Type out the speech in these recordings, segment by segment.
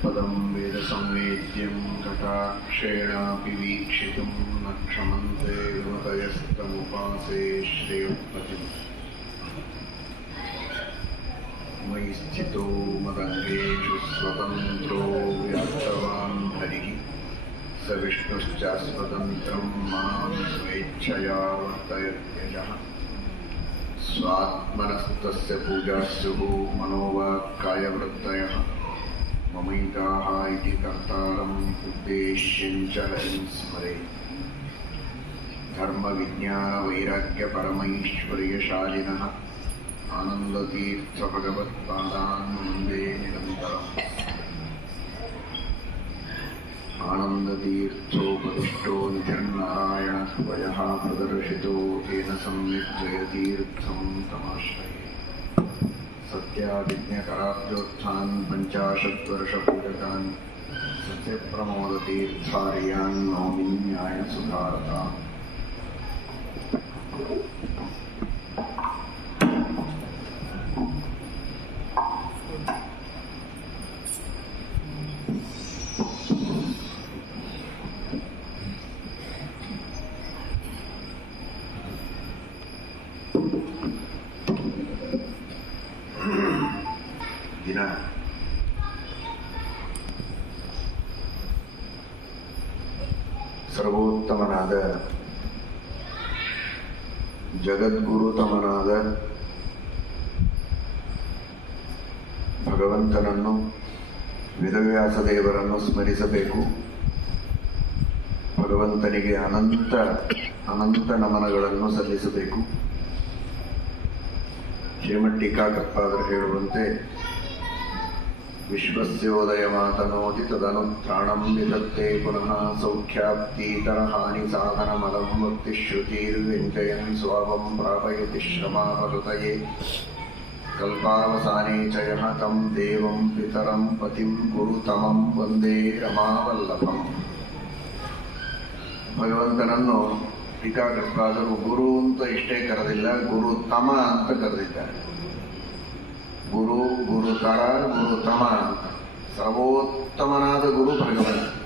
यत्पदं वेदसंवेद्यं कटाक्षेणापि वीक्षितुं न क्षमन्ते गुणतयस्तमुपासे श्रेयोत्पतिम् मयि स्थितो मदङ्गेषु स्वतन्त्रो व्याप्तवान् हरिः। स विष्णुश्चास्वतन्त्रं माँ स्वेच्छया वर्तयत्यजः। स्वात्मनस्तस्य पूजास्युः मनोवाक्कायवृत्तयः മമൈതാഹ ഇതി കർത്താരം സ്വയ പ്രദർശിതോ തേന സമ്യക് ജയതീർത്ഥം തമാശ്രയ. सत्याभिज्ञकराब्दोत्थान् पञ्चाशद्वर्षपूरकान् सत्यप्रमोदतीर्थार्यान् नौमि ಸರ್ವೋತ್ತಮನಾದ ಜಗದ್ಗುರುತಮನಾದ ಭಗವಂತನನ್ನು ವೇದವ್ಯಾಸ ದೇವರನ್ನು ಸ್ಮರಿಸಬೇಕು. ಭಗವಂತನಿಗೆ ಅನಂತ ಅನಂತ ನಮನಗಳನ್ನು ಸಲ್ಲಿಸಬೇಕು. ಶ್ರೀಮಠ್ ಟೀಕಾಕಪ್ಪಾದರು ಹೇಳುವಂತೆ ವಿಶ್ವಸ್ಯೋದಯ ಮಾತನೋತಿ ತದನುತ್ರಾಣಂ ವಿಧತ್ತೆ ಪುನಃ ಸೌಖ್ಯಾಪ್ತೀತರ ಹಾನಿ ಸಾಧನ ಮಲಂ ಭಕ್ತಿ ಶ್ರುತಿರ್ವ್ಯಂಜಯನ್ ಸ್ವಾವಂ ಪ್ರಾಪಯತಿ ಶ್ರಮಾಪರುತಯೇ ಹೃದಯೇ ಚ ಯಃ ತಂ ದೇವಂ ಪಿತರಂ ಪತಿಂ ಗುರುತಮಂ ವಂದೇ ರಮಾವಲ್ಲಭಂ ಭಗವಂತನನ್ನು ಟೀಕಾಕರ್ತಾದರು ಗುರು ಅಂತ ಇಷ್ಟೇ ಕರೆದಿಲ್ಲ ಗುರು ತಮ ಅಂತ ಕರೆದಿದ್ದಾರೆ ಗುರು ಗುರುತರ ಗುರು ತಮ ಸರ್ವೋತ್ತಮನಾದ ಗುರು ಭಗವಂತ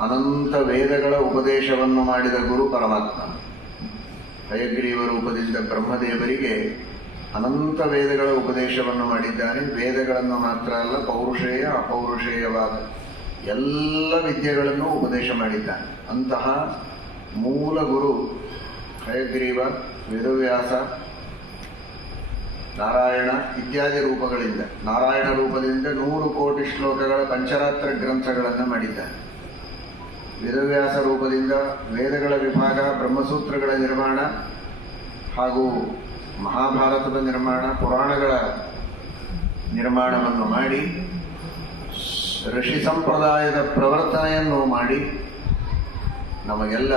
ಅನಂತ ವೇದಗಳ ಉಪದೇಶವನ್ನು ಮಾಡಿದ ಗುರು ಪರಮಾತ್ಮ. ಹಯಗ್ರೀವ ರೂಪದಿಂದ ಬ್ರಹ್ಮದೇವರಿಗೆ ಅನಂತ ವೇದಗಳ ಉಪದೇಶವನ್ನು ಮಾಡಿದ್ದಾನೆ. ವೇದಗಳನ್ನು ಮಾತ್ರ ಅಲ್ಲ, ಪೌರುಷೇಯ, ಅಪೌರುಷೇಯವಾದ ಎಲ್ಲ ವಿದ್ಯೆಗಳನ್ನು ಉಪದೇಶ ಮಾಡಿದ್ದಾನೆ. ಅಂತಹ ಮೂಲ ಗುರು ಹಯಗ್ರೀವ, ವೇದವ್ಯಾಸ ನಾರಾಯಣ ಇತ್ಯಾದಿ ರೂಪಗಳಿಂದ, ನಾರಾಯಣ ರೂಪದಿಂದ ನೂರು ಕೋಟಿ ಶ್ಲೋಕಗಳ ಪಂಚರಾತ್ರ ಗ್ರಂಥಗಳನ್ನು ಮಾಡಿದ್ದಾನೆ ವೇದವ್ಯಾಸ ರೂಪದಿಂದ ವೇದಗಳ ವಿಭಾಗ, ಬ್ರಹ್ಮಸೂತ್ರಗಳ ನಿರ್ಮಾಣ ಹಾಗೂ ಮಹಾಭಾರತದ ನಿರ್ಮಾಣ, ಪುರಾಣಗಳ ನಿರ್ಮಾಣವನ್ನು ಮಾಡಿ, ಋಷಿ ಸಂಪ್ರದಾಯದ ಪ್ರವರ್ತನೆಯನ್ನು ಮಾಡಿ, ನಮಗೆಲ್ಲ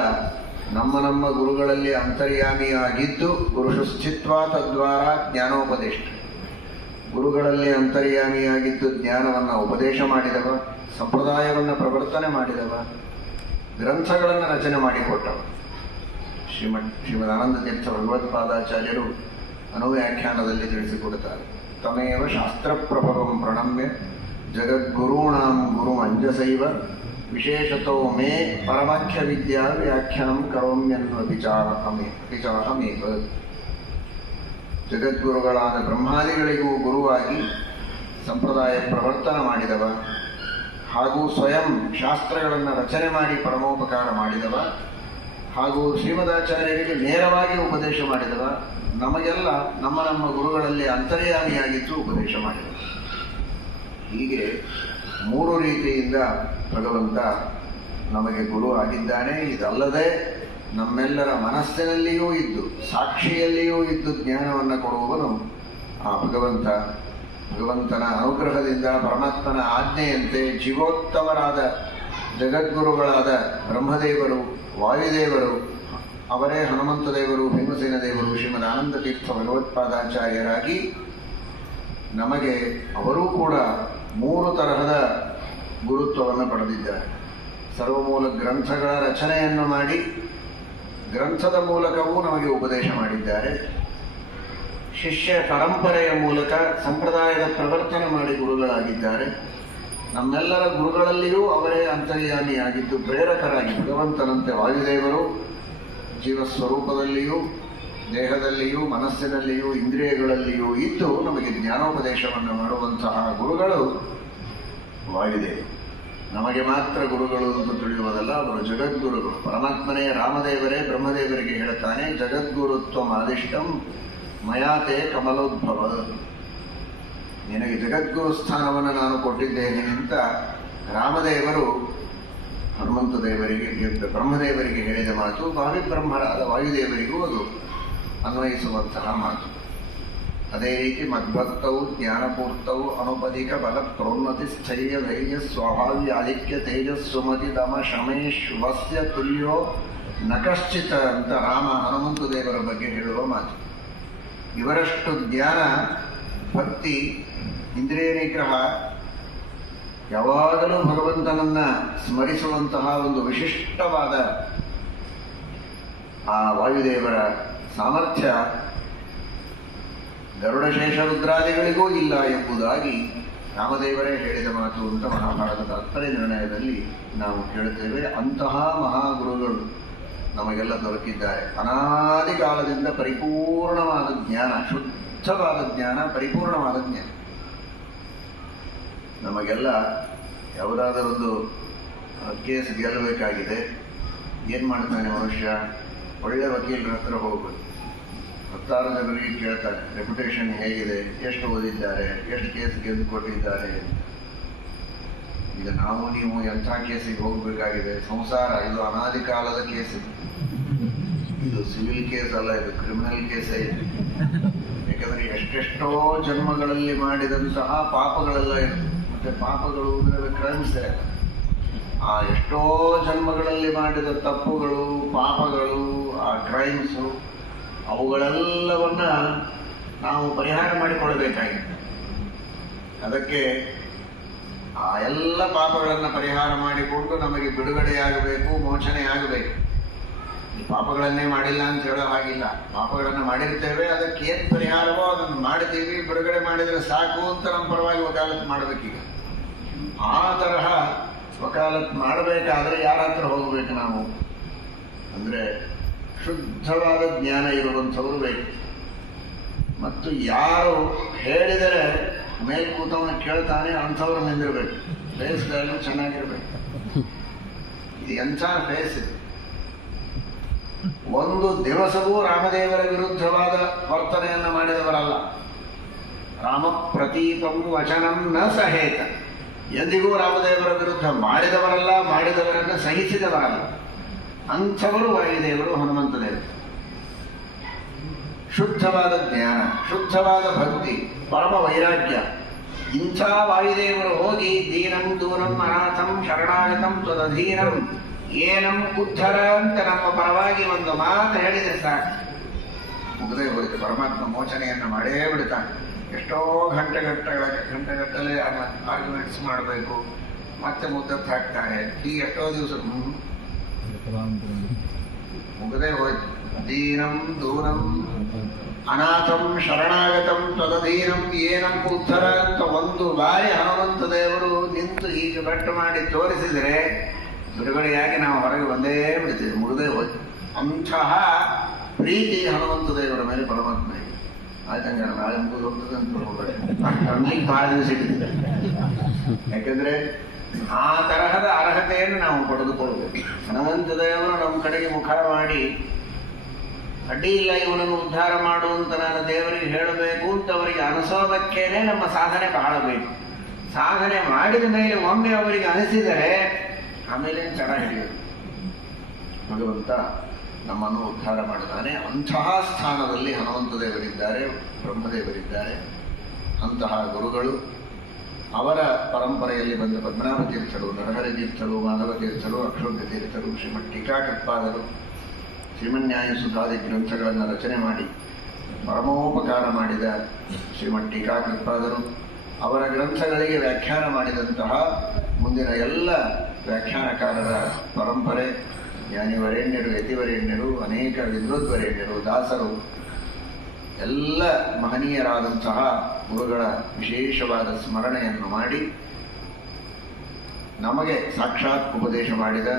ನಮ್ಮ ನಮ್ಮ ಗುರುಗಳಲ್ಲಿ ಅಂತರ್ಯಾಮಿಯಾಗಿದ್ದು ಗುರು ಸುಸ್ಥಿತ್ವ ತದ್ವಾರ ಜ್ಞಾನೋಪದೇಶ. ಗುರುಗಳಲ್ಲಿ ಅಂತರ್ಯಾಮಿಯಾಗಿದ್ದು ಜ್ಞಾನವನ್ನು ಉಪದೇಶ ಮಾಡಿದವ, ಸಂಪ್ರದಾಯವನ್ನು ಪ್ರವರ್ತನೆ ಮಾಡಿದವ, ಗ್ರಂಥಗಳನ್ನು ರಚನೆ ಮಾಡಿಕೊಟ್ಟವ. ಶ್ರೀಮದ್ ಶ್ರೀಮದ್ ಆನಂದ ತೀರ್ಥ ಭಗವತ್ಪಾದಾಚಾರ್ಯರು ಅನುವ್ಯಾಖ್ಯಾನದಲ್ಲಿ ತಿಳಿಸಿಕೊಡುತ್ತಾರೆ. ತಮೇವ ಶಾಸ್ತ್ರಪ್ರಭವಂ ಪ್ರಣಮ್ಯ, ಜಗದ್ಗುರುಣಾಂ ಗುರು ಅಂಜಸೈವ ವಿಶೇಷತೋ ಮೇ ಪರಮಖ್ಯ ವಿದ್ಯಾ ವ್ಯಾಖ್ಯಾನಂ ವಿಚಾರ ವಿಚಾರ ವಿಚಾರಹಮೇವ ಜಗದ್ಗುರುಗಳಾದ ಬ್ರಹ್ಮಾದಿಗಳಿಗೂ ಗುರುವಾಗಿ ಸಂಪ್ರದಾಯ ಪ್ರವರ್ತನ ಮಾಡಿದವ, ಹಾಗೂ ಸ್ವಯಂ ಶಾಸ್ತ್ರಗಳನ್ನು ರಚನೆ ಮಾಡಿ ಪರಮೋಪಕಾರ ಮಾಡಿದವ, ಹಾಗೂ ಶ್ರೀಮದಾಚಾರ್ಯರಿಗೆ ನೇರವಾಗಿ ಉಪದೇಶ ಮಾಡಿದವ, ನಮಗೆಲ್ಲ ನಮ್ಮ ನಮ್ಮ ಗುರುಗಳಲ್ಲಿ ಅಂತರ್ಯಾಮಿಯಾಗಿದ್ದು ಉಪದೇಶ ಮಾಡಿದವ. ಹೀಗೆ ಮೂರು ರೀತಿಯಿಂದ ಭಗವಂತ ನಮಗೆ ಗುರು ಆಗಿದ್ದಾನೆ. ಇದಲ್ಲದೆ ನಮ್ಮೆಲ್ಲರ ಮನಸ್ಸಿನಲ್ಲಿಯೂ ಇದ್ದು, ಸಾಕ್ಷಿಯಲ್ಲಿಯೂ ಇದ್ದು ಜ್ಞಾನವನ್ನು ಕೊಡುವವನು ಆ ಭಗವಂತ. ಭಗವಂತನ ಅನುಗ್ರಹದಿಂದ, ಪರಮಾತ್ಮನ ಆಜ್ಞೆಯಂತೆ ಜೀವೋತ್ತಮರಾದ ಜಗದ್ಗುರುಗಳಾದ ಬ್ರಹ್ಮದೇವರು, ವಾಯುದೇವರು, ಅವರೇ ಹನುಮಂತ ದೇವರು, ಭೀಮಸೇನ ದೇವರು ಶ್ರೀಮದ್ ಆನಂದ ತೀರ್ಥ ಭಗವತ್ಪಾದಾಚಾರ್ಯರಾಗಿ ನಮಗೆ ಅವರೂ ಕೂಡ ಮೂರು ತರಹದ ಗುರುತ್ವವನ್ನು ಪಡೆದಿದ್ದಾರೆ. ಸರ್ವಮೂಲ ಗ್ರಂಥಗಳ ರಚನೆಯನ್ನು ಮಾಡಿ ಗ್ರಂಥದ ಮೂಲಕವೂ ನಮಗೆ ಉಪದೇಶ ಮಾಡಿದ್ದಾರೆ. ಶಿಷ್ಯ ಪರಂಪರೆಯ ಮೂಲಕ ಸಂಪ್ರದಾಯದ ಪ್ರವರ್ತನೆ ಮಾಡಿ ಗುರುಗಳಾಗಿದ್ದಾರೆ. ನಮ್ಮೆಲ್ಲರ ಗುರುಗಳಲ್ಲಿಯೂ ಅವರೇ ಅಂತರ್ಯಾಮಿಯಾಗಿದ್ದು ಪ್ರೇರಕರಾಗಿ ಭಗವಂತನಂತೆ ವಾಯುದೇವರು ಜೀವ ಸ್ವರೂಪದಲ್ಲಿಯೂ ದೇಹದಲ್ಲಿಯೂ ಮನಸ್ಸಿನಲ್ಲಿಯೂ ಇಂದ್ರಿಯಗಳಲ್ಲಿಯೂ ಇದ್ದು ನಮಗೆ ಜ್ಞಾನೋಪದೇಶವನ್ನು ಮಾಡುವಂತಹ ಗುರುಗಳು ವಾಯುದೇವರು ನಮಗೆ ಮಾತ್ರ ಗುರುಗಳು ಅಂತ ತಿಳಿಯುವುದಲ್ಲ, ಅವರು ಜಗದ್ಗುರುಗಳು. ಪರಮಾತ್ಮನೇ ರಾಮದೇವರೇ ಬ್ರಹ್ಮದೇವರಿಗೆ ಹೇಳ್ತಾನೆ, ಜಗದ್ಗುರುತ್ವ ಆದಿಷ್ಟಂ ಮಯಾತೆ ಕಮಲೋದ್ಭವ. ನಿನಗೆ ಜಗದ್ಗುರು ಸ್ಥಾನವನ್ನು ನಾನು ಕೊಟ್ಟಿದ್ದೇನೆ ಅಂತ ರಾಮದೇವರು ಹನುಮಂತ ದೇವರಿಗೆ, ಬ್ರಹ್ಮದೇವರಿಗೆ ಹೇಳಿದ ಮಾತು, ಭಾವಿ ಬ್ರಹ್ಮರಾದ ವಾಯುದೇವರಿಗೂ ಅದು ಅನ್ವಯಿಸುವಂತಹ ಮಾತು. ಅದೇ ರೀತಿ ಮದ್ಭಕ್ತವು, ಜ್ಞಾನಪೂರ್ತವು, ಅನುಪದಿಕ ಬಲ ಪ್ರೋನ್ನತಿ ಸ್ಥೈರ್ಯ, ಧೈರ್ಯ, ಸ್ವಾಭಾವ್ಯ, ಆಧಿಕ್ಯ ತೇಜಸ್ ಸುಮತಿ, ದಮ ಶಮೇಶ್ವಸ್ಯ ತುಲ್ಯೋ, ನಕಶ್ಚಿತ ಅಂತ ರಾಮ, ಹನುಮಂತ ದೇವರ ಬಗ್ಗೆ ಹೇಳುವ ಮಾತು. ಇವರಷ್ಟು ಜ್ಞಾನ, ಭಕ್ತಿ ಇಂದ್ರಿಯ ನಿಗ್ರಹ ಯಾವಾಗಲೂ ಭಗವಂತನನ್ನ ಸ್ಮರಿಸುವಂತಹ ಒಂದು ವಿಶಿಷ್ಟವಾದ ಆ ವಾಯುದೇವರ ಸಾಮರ್ಥ್ಯ ಗರುಡಶೇಷ ರುದ್ರಾದಿಗಳಿಗೂ ಇಲ್ಲ ಎಂಬುದಾಗಿ ರಾಮದೇವರೇ ಹೇಳಿದ ಮಾತು ಅಂತ ಮಹಾಭಾರತದ ತಾತ್ಪರ್ಯ ನಿರ್ಣಯದಲ್ಲಿ ನಾವು ಕೇಳುತ್ತೇವೆ. ಅಂತಹ ಮಹಾಗುರುಗಳು ನಮಗೆಲ್ಲ ದೊರಕಿದ್ದಾರೆ. ಅನಾದಿ ಕಾಲದಿಂದ ಪರಿಪೂರ್ಣವಾದ ಜ್ಞಾನ, ಶುದ್ಧವಾದ ಜ್ಞಾನ, ಪರಿಪೂರ್ಣವಾದ ಜ್ಞಾನ. ನಮಗೆಲ್ಲ ಯಾವುದಾದರೊಂದು ಕೇಸ್ ಗೆಲ್ಲಬೇಕಾಗಿದೆ. ಏನು ಮಾಡ್ತಾನೆ ಮನುಷ್ಯ? ಒಳ್ಳೆ ವಕೀಲರ ಹತ್ರ ಹೋಗ್ಬೇಕು. ಹತ್ತಾರು ಜನರಿಗೆ ಕೇಳ್ತಾರೆ ರೆಪ್ಯುಟೇಷನ್ ಹೇಗಿದೆ? ಎಷ್ಟು ಓದಿದ್ದಾರೆ? ಎಷ್ಟು ಕೇಸ್ ಗೆದ್ದು ಕೊಟ್ಟಿದ್ದಾರೆ? ಈಗ ನಾವು ನೀವು ಎಂಥ ಕೇಸಿಗೆ ಹೋಗಬೇಕಾಗಿದೆ? ಸಂಸಾರ, ಇದು ಅನಾದಿ ಕಾಲದ ಕೇಸ್ ಇದು. ಸಿವಿಲ್ ಕೇಸ್ ಅಲ್ಲ, ಇದು ಕ್ರಿಮಿನಲ್ ಕೇಸೇ ಇದೆ. ಯಾಕಂದ್ರೆ ಎಷ್ಟೆಷ್ಟೋ ಜನ್ಮಗಳಲ್ಲಿ ಮಾಡಿದಂತಹ ಪಾಪಗಳೆಲ್ಲ ಇದೆ ಮತ್ತೆ ಪಾಪಗಳು ಅಂದರೆ ಕ್ರೈಮ್ಸ್ ಆ ಎಷ್ಟೋ ಜನ್ಮಗಳಲ್ಲಿ ಮಾಡಿದ ತಪ್ಪುಗಳು, ಪಾಪಗಳು, ಆ ಕ್ರೈಮ್ಸು ಅವುಗಳೆಲ್ಲವನ್ನ ನಾವು ಪರಿಹಾರ ಮಾಡಿಕೊಳ್ಳಬೇಕಾಗಿದೆ. ಅದಕ್ಕೆ ಆ ಎಲ್ಲ ಪಾಪಗಳನ್ನು ಪರಿಹಾರ ಮಾಡಿಕೊಂಡು ನಮಗೆ ಬಿಡುಗಡೆಯಾಗಬೇಕು ಈ ಪಾಪಗಳನ್ನೇ ಮಾಡಿಲ್ಲ ಅಂತ ಹೇಳೋ ಹಾಗಿಲ್ಲ. ಪಾಪಗಳನ್ನು ಮಾಡಿರ್ತೇವೆ, ಅದಕ್ಕೆ ಏನು ಪರಿಹಾರವೋ ಅದನ್ನು ಮಾಡಿದ್ದೀವಿ ಬಿಡುಗಡೆ ಮಾಡಿದರೆ ಸಾಕು ಅಂತ ನಮ್ಮ ಪರವಾಗಿ ವಕಾಲತ್ ಮಾಡಬೇಕೀಗ. ಆ ತರಹ ವಕಾಲತ್ ಮಾಡಬೇಕಾದ್ರೆ ಯಾರ ಹತ್ರ ಹೋಗಬೇಕು ನಾವು? ಅಂದರೆ ಶುದ್ಧವಾದ ಜ್ಞಾನ ಇರುವಂಥವರು ಬೇಕು. ಮತ್ತು ಯಾರು ಹೇಳಿದರೆ ಮೇಲ್ಕೂತವನ್ನು ಕೇಳ್ತಾನೆ ಅಂಥವ್ರು ನಿಂದಿರಬೇಕು. ಫೇಸ್ಗಳನ್ನು ಚೆನ್ನಾಗಿರಬೇಕು. ಇದು ಎಂಥ ಫೇಸ್ ಇದು? ಒಂದು ದಿವಸವೂ ರಾಮದೇವರ ವಿರುದ್ಧವಾದ ವರ್ತನೆಯನ್ನು ಮಾಡಿದವರಲ್ಲ. ರಾಮ ಪ್ರತೀಪಂ ವಚನಂ ನ ಸಹೇತ. ಎಂದಿಗೂ ರಾಮದೇವರ ವಿರುದ್ಧ ಮಾಡಿದವರಲ್ಲ, ಮಾಡಿದವರನ್ನು ಸಹಿಸಿದವರಲ್ಲ. ಅಂಥವರು ವಾಯುದೇವರು ಹನುಮಂತ ದೇವರು ಶುದ್ಧವಾದ ಜ್ಞಾನ, ಶುದ್ಧವಾದ ಭಕ್ತಿ, ಪರಮ ವೈರಾಗ್ಯ. ಇಂಥ ವಾಯುದೇವರು ಹೋಗಿ ದೀನಂ ದೂರಂ ಅನಾಥಂ ಶರಣಾಗತಂ ತ್ವದಧೀನಂ. ಏನಂ ಉದ್ಧರ ಅಂತ ನಮ್ಮ ಪರವಾಗಿ ಒಂದು ಮಾತು ಹೇಳಿದೆ ಸಾಕು. ಮುಗದೇ ಹೋಯಿತು ಪರಮಾತ್ಮ ಮೋಚನೆಯನ್ನು ಮಾಡೇ ಬಿಡ್ತಾನೆ. ಎಷ್ಟೋ ಗಂಟೆಗಟ್ಟಗಳ ಗಂಟೆಗಟ್ಟಲೆ ಆರ್ಗ್ಯುಮೆಂಟ್ಸ್ ಮಾಡಬೇಕು. ಮತ್ತೆ ಮುದ್ದತ್ತು ಹಾಕ್ತಾರೆ. ಈ ಎಷ್ಟೋ ದಿವಸ ಮುಗದೇ ಹೋಯ್ತು. ದೀನಂ, ದೂರಂ. ಅನಾಥಂ, ಶರಣಾಗತಂ ತದಧೀನಂ ಏನಂ ಉತ್ತರ ಅಂತ ಒಂದು ಬಾರಿ ಹನುಮಂತ ದೇವರು ನಿಂತು ಹೀಗೆ ಬೆಟ್ಟು ಮಾಡಿ ತೋರಿಸಿದರೆ ಬಿಡುಗಡೆಯಾಗಿ ನಾವು ಹೊರಗೆ ಬಂದೇ ಬಿಡ್ತೀವಿ. ಮುಗದೇ ಹೋಯ್ತು. ಅಂತಹ ಪ್ರೀತಿ ಹನುಮಂತ ದೇವರ ಮೇಲೆ ಪರಮಾತ್ಮ ಆಯ್ತಂಗ ನಾಳೆ ಮುಗಿದು ಹೋಗ್ತದೆ ಅಂತ ಹೋಗ್ತಾರೆ ಬಹಳ ದಿವಸ ಇಟ್ಟಿದೆ ಯಾಕಂದ್ರೆ ಆ ತರಹದ ಅರ್ಹತೆಯನ್ನು ನಾವು ಪಡೆದುಕೊಳ್ಬೇಕು ಹನುಮಂತ ದೇವರು ನಮ್ಮ ಕಡೆಗೆ ಮುಖ ಮಾಡಿ, ಅಡ್ಡಿ ಇಲ್ಲ, ಇವನನ್ನು ಉದ್ಧಾರ ಮಾಡು ಅಂತ ನಾನು ದೇವರಿಗೆ ಹೇಳಬೇಕು ಅಂತ ಅವರಿಗೆ ಅನಿಸೋದಕ್ಕೇನೆ ನಮ್ಮ ಸಾಧನೆ ಬಹಳ ಬೇಕು. ಸಾಧನೆ ಮಾಡಿದ ಮೇಲೆ ಒಮ್ಮೆ ಅವರಿಗೆ ಅನಿಸಿದರೆ, ಆಮೇಲೆ ಚೆನ್ನಾಗಿ ಭಗವಂತ ನಮ್ಮನ್ನು ಉದ್ಧಾರ ಮಾಡಿದ್ದಾನೆ ಅಂತಹ ಸ್ಥಾನದಲ್ಲಿ ಹನುಮಂತ ದೇವರಿದ್ದಾರೆ ಬ್ರಹ್ಮದೇವರಿದ್ದಾರೆ. ಅಂತಹ ಗುರುಗಳು ಅವರ ಪರಂಪರೆಯಲ್ಲಿ ಬಂದ ಪದ್ಮನಾಭ ತೀರ್ಥರು, ನರಹರಿ ತೀರ್ಥರು, ಮಾಧವ ತೀರ್ಥರು ಅಕ್ಷೋಭ್ಯ ತೀರ್ಥರು ಶ್ರೀಮಠ್ ಟೀಕಾಕೃತ್ಪಾದರು ಶ್ರೀಮನ್ಯಾಯ ಸುಧಾದಿ ಗ್ರಂಥಗಳನ್ನು ರಚನೆ ಮಾಡಿ, ಪರಮೋಪಕಾರ ಮಾಡಿದ ಶ್ರೀಮಠ್ ಟೀಕಾಕೃತ್ಪಾದರು ಅವರ ಗ್ರಂಥಗಳಿಗೆ ವ್ಯಾಖ್ಯಾನ ಮಾಡಿದಂತಹ ಮುಂದಿನ ಎಲ್ಲ ವ್ಯಾಖ್ಯಾನಕಾರರ ಪರಂಪರೆ, ಜ್ಞಾನಿವರೇಣ್ಯರು, ಯತಿವರೇಣ್ಯರು, ಅನೇಕ ವಿದ್ವದ್ವರೇಣ್ಯರು ದಾಸರು ಎಲ್ಲ ಮಹನೀಯರಾದಂತಹ ಗುರುಗಳ ವಿಶೇಷವಾದ ಸ್ಮರಣೆಯನ್ನು ಮಾಡಿ ನಮಗೆ ಸಾಕ್ಷಾತ್ ಉಪದೇಶ ಮಾಡಿದ,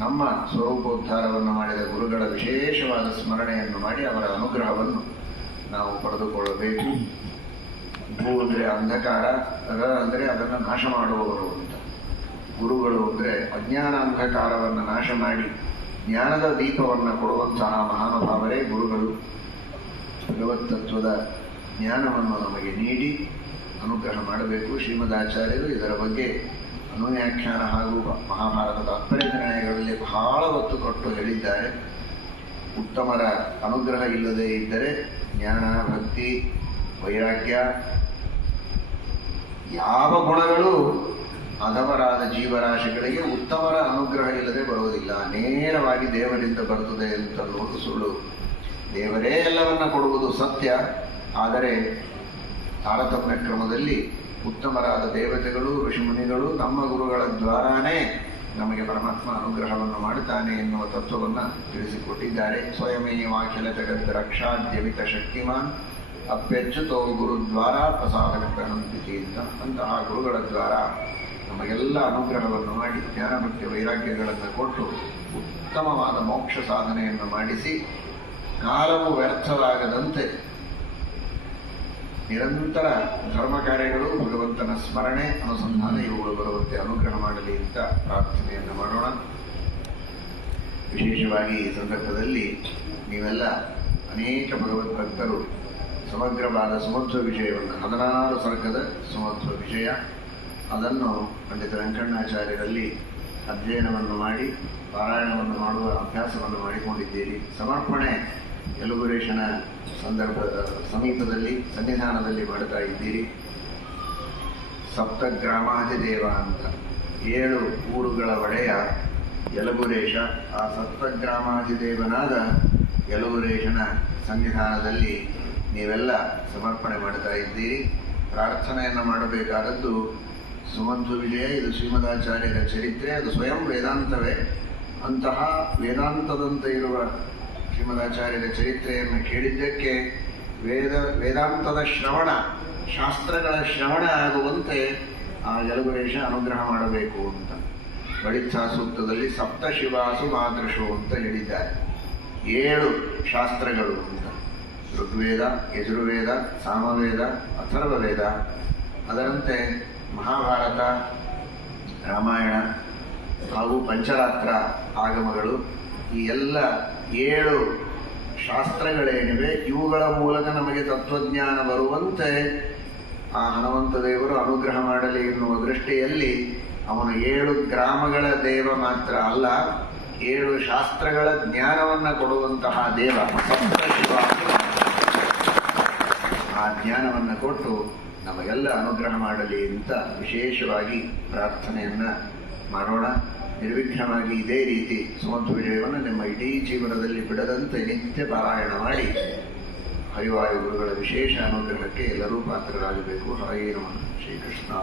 ನಮ್ಮ ಸ್ವರೂಪೋದ್ಧಾರವನ್ನು ಮಾಡಿದ ಗುರುಗಳ ವಿಶೇಷವಾದ ಸ್ಮರಣೆಯನ್ನು ಮಾಡಿ ಅವರ ಅನುಗ್ರಹವನ್ನು ನಾವು ಪಡೆದುಕೊಳ್ಳಬೇಕು. ಭೂ ಅಂದರೆ ಅಂಧಕಾರ ಅದ ಅಂದರೆ ಅದನ್ನು ನಾಶ ಮಾಡುವವರು ಅಂತ. ಗುರುಗಳು ಅಂದರೆ ಅಜ್ಞಾನ ಅಂಧಕಾರವನ್ನು ನಾಶ ಮಾಡಿ ಜ್ಞಾನದ ದೀಪವನ್ನು ಕೊಡುವಂತಹ ಮಹಾನುಭಾವರೇ ಗುರುಗಳು. ಭಗವತ್ ತತ್ವದ ಜ್ಞಾನವನ್ನು ನಮಗೆ ನೀಡಿ ಅನುಗ್ರಹ ಮಾಡಬೇಕು. ಶ್ರೀಮದಾಚಾರ್ಯರು ಇದರ ಬಗ್ಗೆ ಅನುವ್ಯಾಖ್ಯಾನ ಹಾಗೂ ಮಹಾಭಾರತದ ನಿರ್ಣಯಗಳಲ್ಲಿ ಬಹಳ ಒತ್ತು ಕೊಟ್ಟು ಹೇಳಿದ್ದಾರೆ. ಉತ್ತಮರ ಅನುಗ್ರಹ ಇಲ್ಲದೆ ಇದ್ದರೆ ಜ್ಞಾನ, ಭಕ್ತಿ, ವೈರಾಗ್ಯ, ಯಾವ ಗುಣಗಳು ಅಧಮರಾದ ಜೀವರಾಶಿಗಳಿಗೆ ಉತ್ತಮರ ಅನುಗ್ರಹ ಇಲ್ಲದೆ ಬರುವುದಿಲ್ಲ. ನೇರವಾಗಿ ದೇವರಿಂದ ಬರುತ್ತದೆ ಅಂತನ್ನುವುದು ಸುಳ್ಳು. ದೇವರೇ ಎಲ್ಲವನ್ನ ಕೊಡುವುದು ಸತ್ಯ. ಆದರೆ ತಾರತಮ್ಯ ಕ್ರಮದಲ್ಲಿ ಉತ್ತಮರಾದ ದೇವತೆಗಳು, ಋಷಿಮುನಿಗಳು ನಮ್ಮ ಗುರುಗಳ ದ್ವಾರಾನೇ ನಮಗೆ ಪರಮಾತ್ಮ ಅನುಗ್ರಹವನ್ನು ಮಾಡುತ್ತಾನೆ ಎನ್ನುವ ತತ್ವವನ್ನು ತಿಳಿಸಿಕೊಟ್ಟಿದ್ದಾರೆ. ಸ್ವಯಮೇವಾಖಿಲ ಜಗತ್ ರಕ್ಷಾದ್ಯಮಿತ ಶಕ್ತಿಮಾನ್ ಅಪ್ಯಚ್ಯುತೋ ಗುರುದ್ವಾರ ಪ್ರಸಾದ ಅಂತ ಅಂತಹ ಗುರುಗಳ ದ್ವಾರ ನಮಗೆಲ್ಲ ಅನುಗ್ರಹವನ್ನು ಮಾಡಿ ಜ್ಞಾನಭಕ್ತಿ ವೈರಾಗ್ಯಗಳನ್ನು ಕೊಟ್ಟು ಉತ್ತಮವಾದ ಮೋಕ್ಷ ಸಾಧನೆಯನ್ನು ಮಾಡಿಸಿ ಕಾಲವು ವ್ಯರ್ಥವಾಗದಂತೆ. ನಿರಂತರ ಧರ್ಮ ಕಾರ್ಯಗಳು ಭಗವಂತನ ಸ್ಮರಣೆ, ಅನುಸಂಧಾನ, ಇವುಗಳು ಬರುವಂತೆ ಅನುಗ್ರಹ ಮಾಡಲಿ ಅಂತ ಪ್ರಾರ್ಥನೆಯನ್ನು ಮಾಡೋಣ. ವಿಶೇಷವಾಗಿ ಈ ಸಂದರ್ಭದಲ್ಲಿ ನೀವೆಲ್ಲ ಅನೇಕ ಭಗವದ್ ಭಕ್ತರು ಸಮಗ್ರವಾದ ಸಮತ್ವ ವಿಷಯವನ್ನು, ಹದಿನಾರು ಸರ್ಗದ ಸಮತ್ವ ವಿಷಯ, ಅದನ್ನು ಪಂಡಿತ ವೆಂಕಣ್ಣಾಚಾರ್ಯರಲ್ಲಿ ಅಧ್ಯಯನವನ್ನು ಮಾಡಿ, ಪಾರಾಯಣವನ್ನು ಮಾಡುವ ಅಭ್ಯಾಸವನ್ನು ಮಾಡಿಕೊಂಡಿದ್ದೀರಿ. ಸಮರ್ಪಣೆ ಯಲುಗುರೇಶನ ಸಂದರ್ಭ, ಸಮೀಪದಲ್ಲಿ, ಸನ್ನಿಧಾನದಲ್ಲಿ ಮಾಡ್ತಾ ಇದ್ದೀರಿ. ಸಪ್ತ ಸಪ್ತಗ್ರಾಮಾಧಿದೇವ ಅಂತ. ಏಳು ಊರುಗಳ ಒಡೆಯ ಯಲಗುರೇಶ ಆ ಸಪ್ತಗ್ರಾಮಾಧಿದೇವನಾದ ಯಲಗುರೇಶನ ಸನ್ನಿಧಾನದಲ್ಲಿ ನೀವೆಲ್ಲ ಸಮರ್ಪಣೆ ಮಾಡ್ತಾ ಇದ್ದೀರಿ. ಪ್ರಾರ್ಥನೆಯನ್ನು ಮಾಡಬೇಕಾದದ್ದು ಸುಮಂತು ವಿಜಯ, ಇದು ಶ್ರೀಮದಾಚಾರ್ಯರ ಚರಿತ್ರೆ, ಅದು ಸ್ವಯಂ ವೇದಾಂತವೇ. ಅಂತಹ ವೇದಾಂತದಂತೆ ಇರುವ ಶ್ರೀಮದಾಚಾರ್ಯರ ಚರಿತ್ರೆಯನ್ನು ಕೇಳಿದ್ದಕ್ಕೆ ವೇದ, ವೇದಾಂತದ ಶ್ರವಣ, ಶಾಸ್ತ್ರಗಳ ಶ್ರವಣ ಆಗುವಂತೆ ಆ ಜಲಗುರೇಶ ಅನುಗ್ರಹ ಮಾಡಬೇಕು ಅಂತ. ಬಳಿತ್ಸಾ ಸೂಕ್ತದಲ್ಲಿ ಸಪ್ತ ಶಿವಾಸು ಮಾದೃಶು ಅಂತ ಹೇಳಿದ್ದಾರೆ. ಏಳು ಶಾಸ್ತ್ರಗಳು ಅಂತ. ಋಗ್ವೇದ, ಯಜುರ್ವೇದ, ಸಾಮವೇದ, ಅಥರ್ವವೇದ. ಅದರಂತೆ ಮಹಾಭಾರತ, ರಾಮಾಯಣ ಹಾಗೂ ಪಂಚರಾತ್ರ ಆಗಮಗಳು ಈ ಎಲ್ಲ ಏಳು ಶಾಸ್ತ್ರಗಳೇನಿವೆ, ಇವುಗಳ ಮೂಲಕ ನಮಗೆ ತತ್ವಜ್ಞಾನ ಬರುವಂತೆ ಆ ಹನುಮಂತ ದೇವರು ಅನುಗ್ರಹ ಮಾಡಲಿ ಎನ್ನುವ ದೃಷ್ಟಿಯಲ್ಲಿ ಅವನು ಏಳು ಗ್ರಾಮಗಳ ದೇವ ಮಾತ್ರ ಅಲ್ಲ, ಏಳು ಶಾಸ್ತ್ರಗಳ ಜ್ಞಾನವನ್ನು ಕೊಡುವಂತಹ ದೇವ ಆ ಜ್ಞಾನವನ್ನು ಕೊಟ್ಟು ನಮಗೆಲ್ಲ ಅನುಗ್ರಹ ಮಾಡಲಿ ಅಂತ ವಿಶೇಷವಾಗಿ ಪ್ರಾರ್ಥನೆಯನ್ನ ಮಾಡೋಣ. ನಿರ್ವಿಘ್ನವಾಗಿ ಇದೇ ರೀತಿ ಸುಮಂತ ವಿಜಯವನ್ನು ನಿಮ್ಮ ಇಡೀ ಜೀವನದಲ್ಲಿ ಬಿಡದಂತೆ ನಿತ್ಯ ಪಾರಾಯಣ ಮಾಡಿ. ಹರಿವಾಯು ಗುರುಗಳ ವಿಶೇಷ ಅನುಗ್ರಹಕ್ಕೆ ಎಲ್ಲರೂ ಪಾತ್ರರಾಗಬೇಕು. ಹರೇ ನಮಃ. ಶ್ರೀಕೃಷ್ಣ.